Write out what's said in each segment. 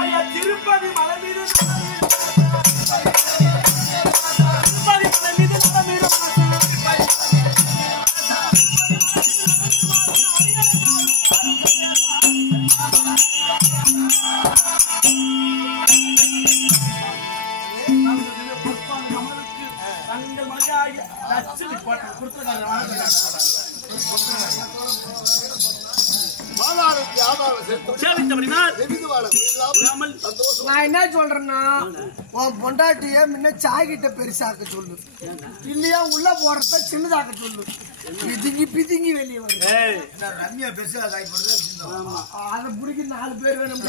ஐயா திருப்பதி மலை மீது நான் என்ன சொல்றேன்னா உன் பொண்டாட்டிய முன்ன சாய்கிட்ட பெருசாக்க சொல்லு, இல்லையா உள்ள போறத சின்னதாக்க சொல்லு. பிதிங்கி பிதிங்கி வெளியே வரும். ரம்யா பெருசா காய் போடுறது அதை பிடிக்க 4 பேர் வேணும்.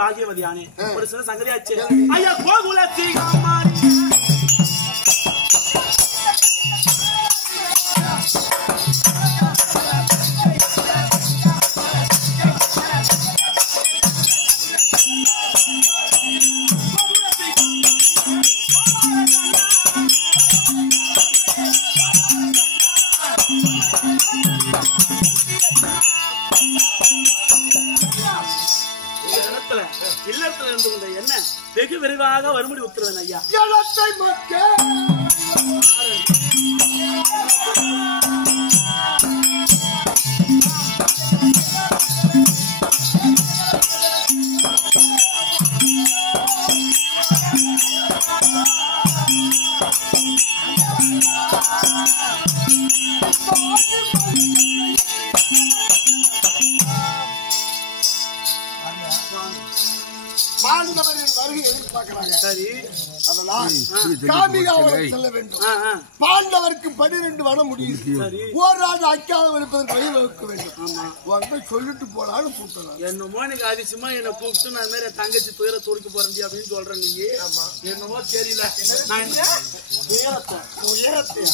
பாகியவதியானே ஒரு சில சங்கதியாச்சு. ஐயா கோகுல இல்லத்துல இருந்து கொண்ட என்ன வெகு விரைவாக வரும்படி உத்தரவேன் ஐயா. பாண்டவரின் வருகை எதிர்பார்க்கிறாங்க. சரி, அதனால் காமிகாவனம் செல்ல வேண்டும். பாண்டவருக்கு 12 வர முடியும். ஓராது அக்காலம் இருப்பதற்கு வழிவகுக்க வேண்டும். சொல்லிட்டு போலான்னு கூப்பிடலாம். என்னமோ எனக்கு அதிசயமா என்ன கூப்பிட்டு நான் மாதிரி தங்கச்சி துயர துடிக்க போறேன் அப்படின்னு சொல்றேன். நீங்க என்னமோ தெரியல.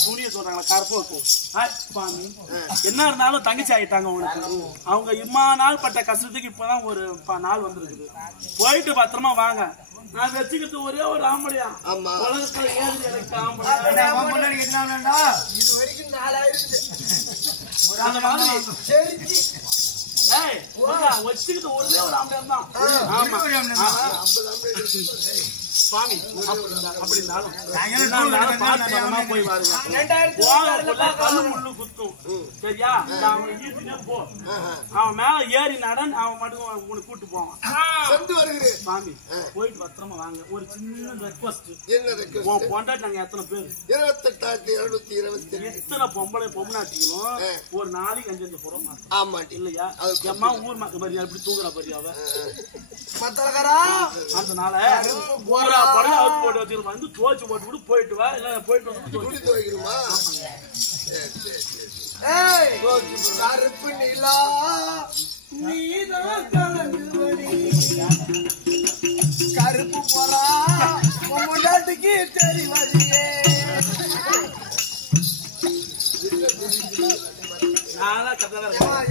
துணிய சொல்றாங்களா கற்போக்கு என்ன இருந்தாலும் தங்கச்சி ஆகிட்டாங்க உங்களுக்கு. அவங்க இம்மா நாள் பட்ட கஷ்டத்துக்கு இப்பதான் ஒரு நாள் வந்துருக்குது. போயிட்டு பத்திரமா வாங்க. நான் வச்சுக்கிட்டு ஒரே ஒரு ஆம்பளையா உலகத்துல ஏது எனக்கு ஆம்பளை இது வரைக்கும் 4000 அந்த மாதிரி வச்சுக்கிட்டு ஒரே ஒரு ஆம்பளையா தான். ஆமா சுவாமி அப்படி இருந்தாலும் போய் பாருங்க. கல்லு முள்ளு குத்தும் சரியா? அவன் போ, அவன் மேல ஏறி நடன், அவன் மட்டும் உனக்கு கூட்டு போவான். சாமி போயிட்டு பத்திரமா வாங்க. ஒரு சின்ன ரெக்வஸ்ட். பொண்டாட்டி நாங்க எத்தனை பேர்? 28,220. எத்தனை பொம்பளாட்டிகளும் ஒரு நாளைக்கு 5 புறம் இல்லையா? அம்மா ஊர் மக்கள் பரியா இப்படி தூங்குற பரியாவ அதனால படம் அவுட் போட்டு வச்சுருமா வந்து தோச்சு போட்டு விட்டு போயிட்டு வா. இல்ல போயிட்டு வந்து வைக்கிறோமா? கருப்பு நிலா நீதான் கருப்பு போறா பொண்டாட்டிக்கு தெரிவதியே.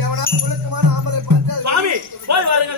எவனா முழுக்கமான ஆமரை பார்த்தா சாமி போய் வாருங்க.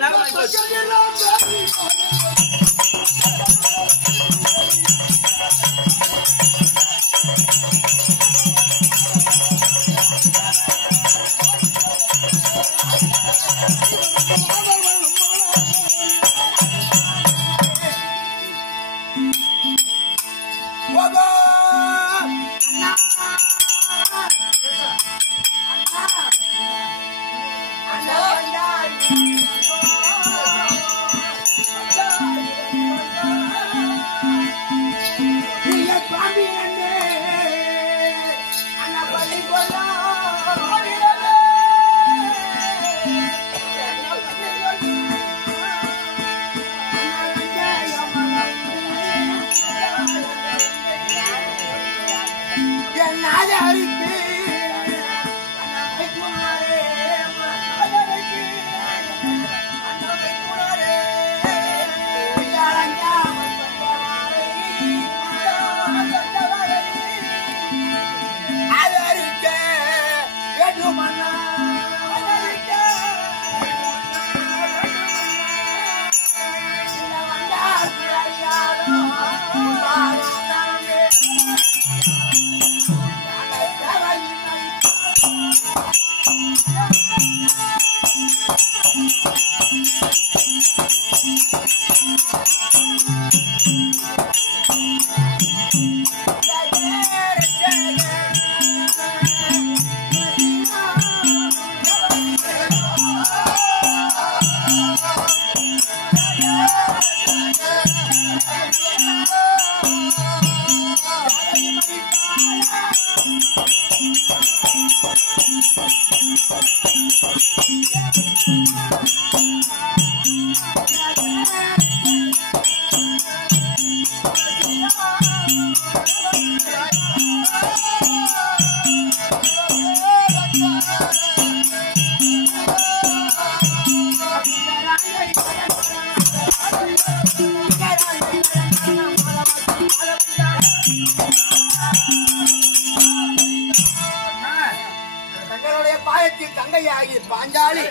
தங்களுடைய பாயத்தில் தங்கையாகி பாஞ்சாலி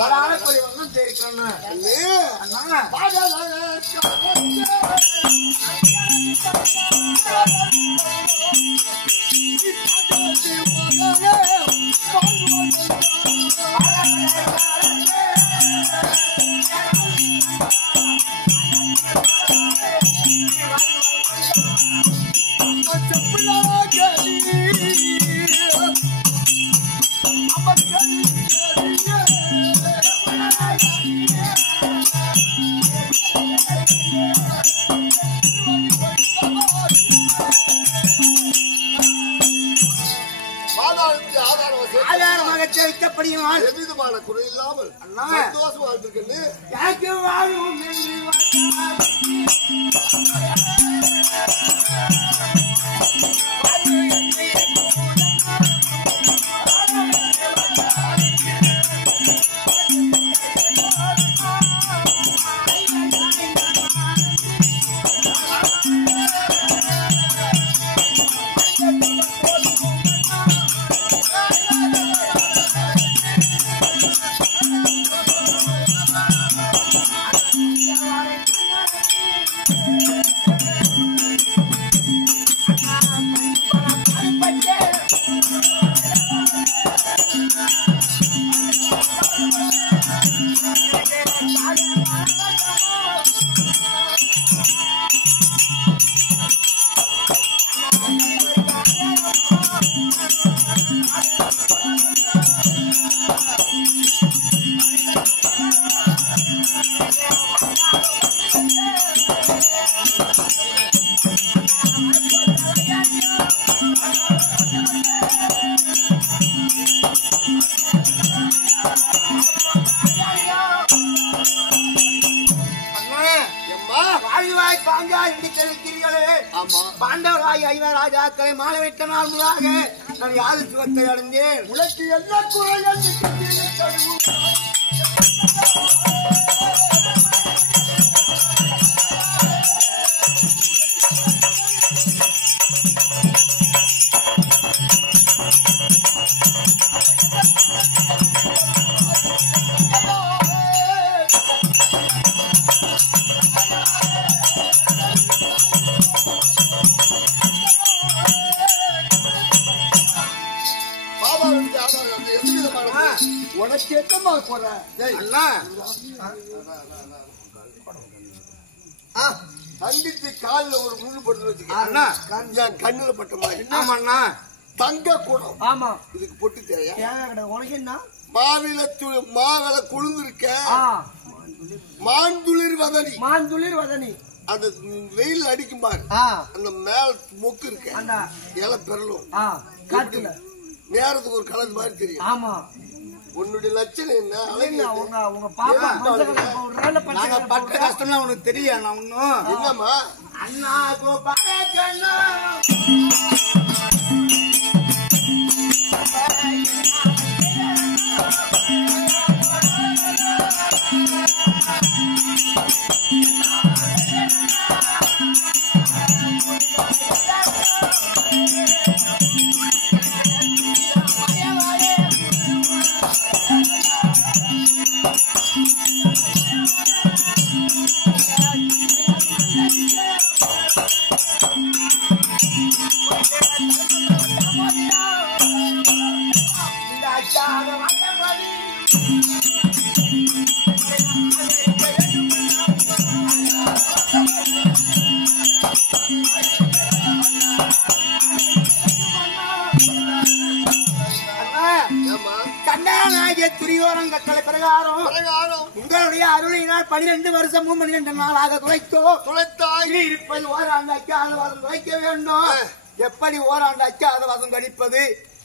பலான போய் வந்து தெரிவிக்கணும். ஆதாரமாக தெரிவிக்கப்படியால் எவ்விதமான குறை இல்லாமல் சந்தோஷமா இருந்திருக்கேன்னு பாண்டவராய் ஐவராஜாக்களை மாலவிட்ட நாள் முதலாக நான் யாரு சுகத்தை அடைந்தேன். உனக்கு என்ன குறைகள் உனக்கு என்னமா போற கண்டித்து காலில் ஒரு முள்ளு போட்டு வச்சுக்க கண்ணுல பட்ட மாதிரி என்னமாண்ணா தங்க கூடம். ஆமா இதுக்கு பொட்டு தேவையா உனக்கு என்ன மாவில குழுந்து இருக்க மாந்துளிர் வதனி அந்த வெயில் அடிக்கும் பாரு அந்த மேல மொக்கு இருக்க இலை பெறலும் காட்டுல நேரத்துக்கு ஒரு கலந்து மாதிரி தெரியும். ஆமா உன்னுடைய லட்சணம் என்ன? உங்க பாப்பா பட்ட கஷ்டம்லாம் உனக்கு தெரியும். நான் ஒன்னும் என்னம்மா அண்ணா கோபாலண்ணா துரியோரங்கட்டளை பிரகாரம் உங்களுடைய அருளினால் 12 வருஷமும் 12 நாளாக துளைத்தாய் இருப்பது ஓராண்டு அக்காத வாதம் துளைக்க வேண்டும். எப்படி ஓராண்டு அக்காத வாதம் கழிப்பது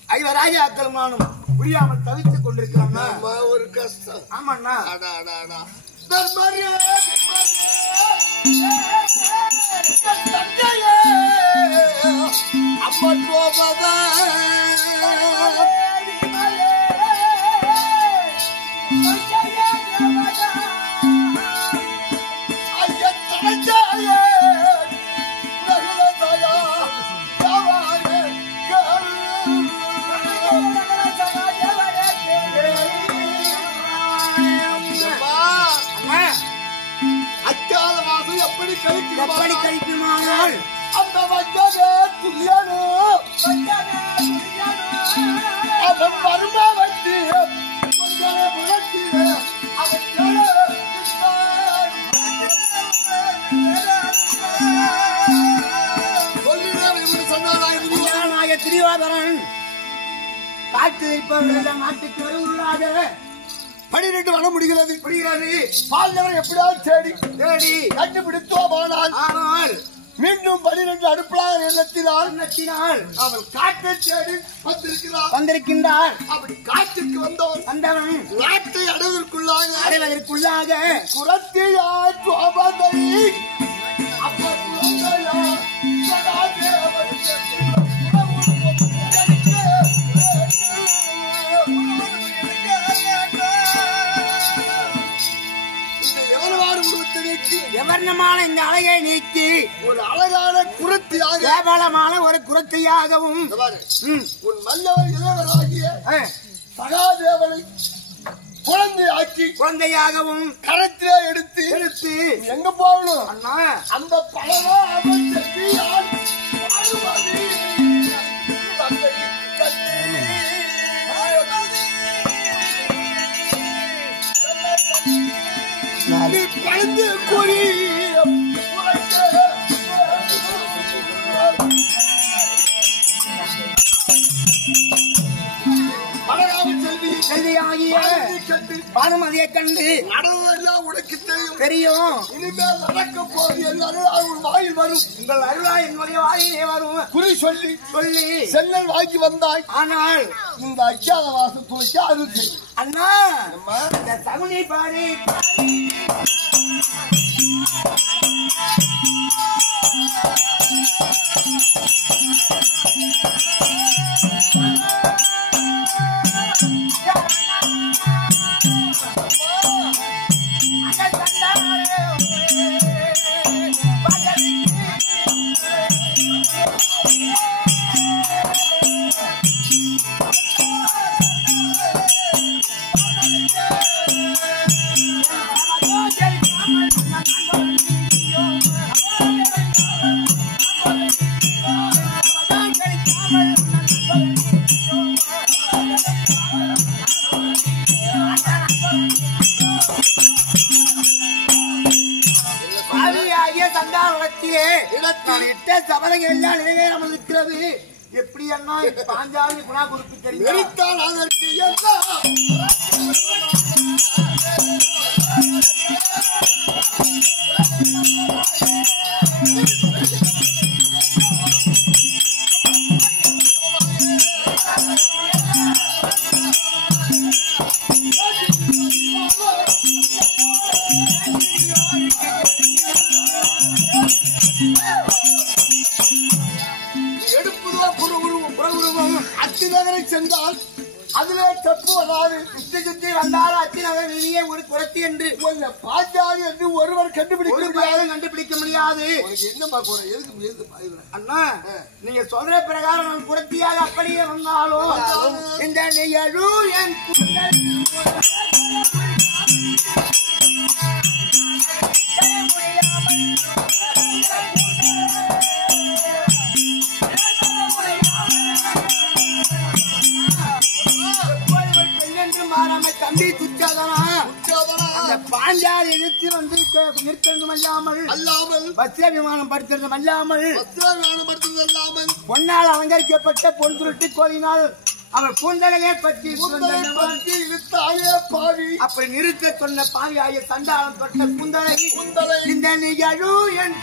ஐவராக அக்கலமானும் புரியாமல் தவித்துக் கொண்டிருக்கிறோம். ஒரு கஷ்டம். ஆமாண்ணா. எப்படி கழிக்குமானால் அந்த வஞ்சகே துல்லியனோ அவன் வருமா வச்சு கொஞ்சம் புரட்சியே அவன் சொன்னாராய திரிவாதரன் காட்டு வைப்பவர்கள் நாட்டுக்கு வருவதாக 12 வர முடிகிறது. பால்யவர் எப்படியாவது தேடி கண்டுபிடித்தோமானால் ஆனால் மீண்டும் 12 அடுப்பலாக எண்ணத்தினால் அவன் காட்டை தேடி வந்திருக்கின்றார். அப்படி காட்டுக்கு வந்தவன் நாட்டை அடைவதற்குள்ளாக குரத்தியா சோபதை எவர்ணமான இந்த அழகை நீக்கி ஒரு அழகான குரத்தியாக கேவலமான ஒரு குரத்தையாகவும் உன் மன்னவர் இளவராகிய சகாதேவனை குழந்தையாகவும் கரத்திலே எடுத்து எங்க போகணும் அண்ணா அந்த பழமா பழந்து கூறி செல்வியாகிய பானுமதியை கண்டு நடந்ததெல்லாம் உனக்கு தெரியும். இனிமேல் நடக்க போது எல்லாரும் வாயில் வரும். உங்கள் அருளா என்னுடைய வாயிலே வரும். குறி சொல்லி சென்னல் வாங்கி வந்தாய். ஆனால் இந்த அஜாத வாசம் துளைக்க அருள் செய்யும். அண்ணா இந்த சகுனி பாடி சபதங்கள் எல்லாம் நிறைவேறாமல் இருக்கிறது. எப்படி அண்ணா பாஞ்சாலி குணா குறிப்பு தெரியும். அத்திநகரை சென்றால் அதிலே தப்பு வராது. சுத்தி வந்தாலும் அத்திநகர் வெளியே ஒரு குரத்தி என்று பாஞ்சாலி என்று ஒருவர் கண்டுபிடிக்க முடியாது. என்னமா எதுக்கு அண்ணா நீங்க சொல்ற பிரகாரம் நான் குரத்தியாக அப்படியே வந்தாலும் இந்த நிகழ்வு என் தம்பி துச்சாதனா அந்த பாஞ்சாலி எதிர்த்து வந்து நிற்கிறதும் அல்லாமல் பஸ்ல விமானம் படுத்துறதும் அல்லாமல் பொன்னால் அலங்கரிக்கப்பட்ட பொன் துருட்டு கோயினால் அவர் பூந்தலையை பற்றி அப்படி நிறுத்த சொன்ன பாவியாய சண்டாளம் தொட்ட பூந்தலை இந்த நிகழ்வு என்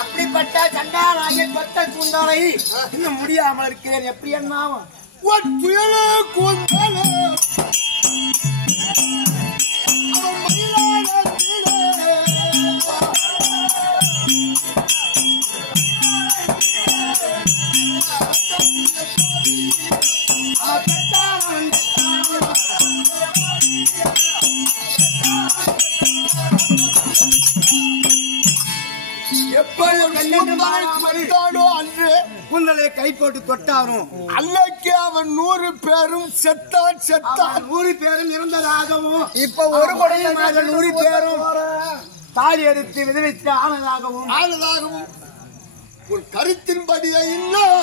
அப்படிப்பட்ட சண்டாராய கொத்த கூந்தாலை இன்னும் முடியாமல் இருக்கிறேன். எப்படி என்ன அன்று கூந்தலை கை போட்டு தொட்டானோ அல்லக்கு அவன் 100 பேரும் செத்தான் 100 பேரும் இறந்ததாகவும் இப்ப ஒரு கொடையில் 100 பேரும் தாலி எடுத்து விதவித்து ஆனதாகவும் ஒரு கருத்தின்படி இன்னும்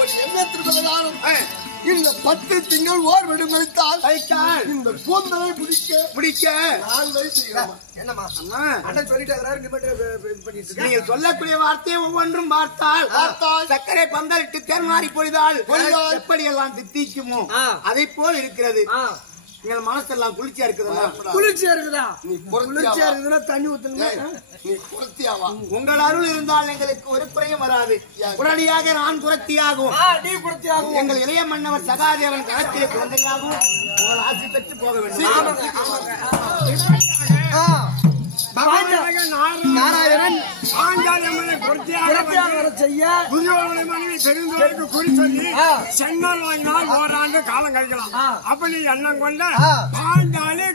ஒரு எண்ணத்திற்கு இந்த 10 திங்கள் ஓர் விடுமைத்தால் இந்த கூந்தலை பிடிக்க என்னமா அண்ணன் சொல்லிட்டு நீங்கள் சொல்லக்கூடிய வார்த்தையை ஒவ்வொன்றும் பார்த்தால் சர்க்கரை பந்தலிட்டு தேர் மாறி பொழிதால் எப்படி எல்லாம் தித்திக்குமோ அதை போல் இருக்கிறது. எங்கள் மனசெல்லாம் குளிர்ச்சியா இருக்குதா? குளிர்ச்சியா இருக்குதா? நீ குளிர்ச்சியா இருக்குதுன்னா தண்ணி ஊத்துங்க. நீ குறத்தியாவா? உங்கள் அருள் இருந்தால் எங்களுக்கு ஒரு குறையும் வராது. உடனடியாக நான் குறத்தியாகவும் நீ குறத்தியாகவும் எங்கள் இளைய மன்னவர் சகாதேவன் களத்திலே குழந்தையாகவும் உங்கள் ஆசி பெற்று போக வேண்டும். நாராயணன் செங்கல் வாங்கினால் ஓராண்டு காலம் கழிக்கலாம். அப்படி எண்ணம் கொண்ட பாண்டாலே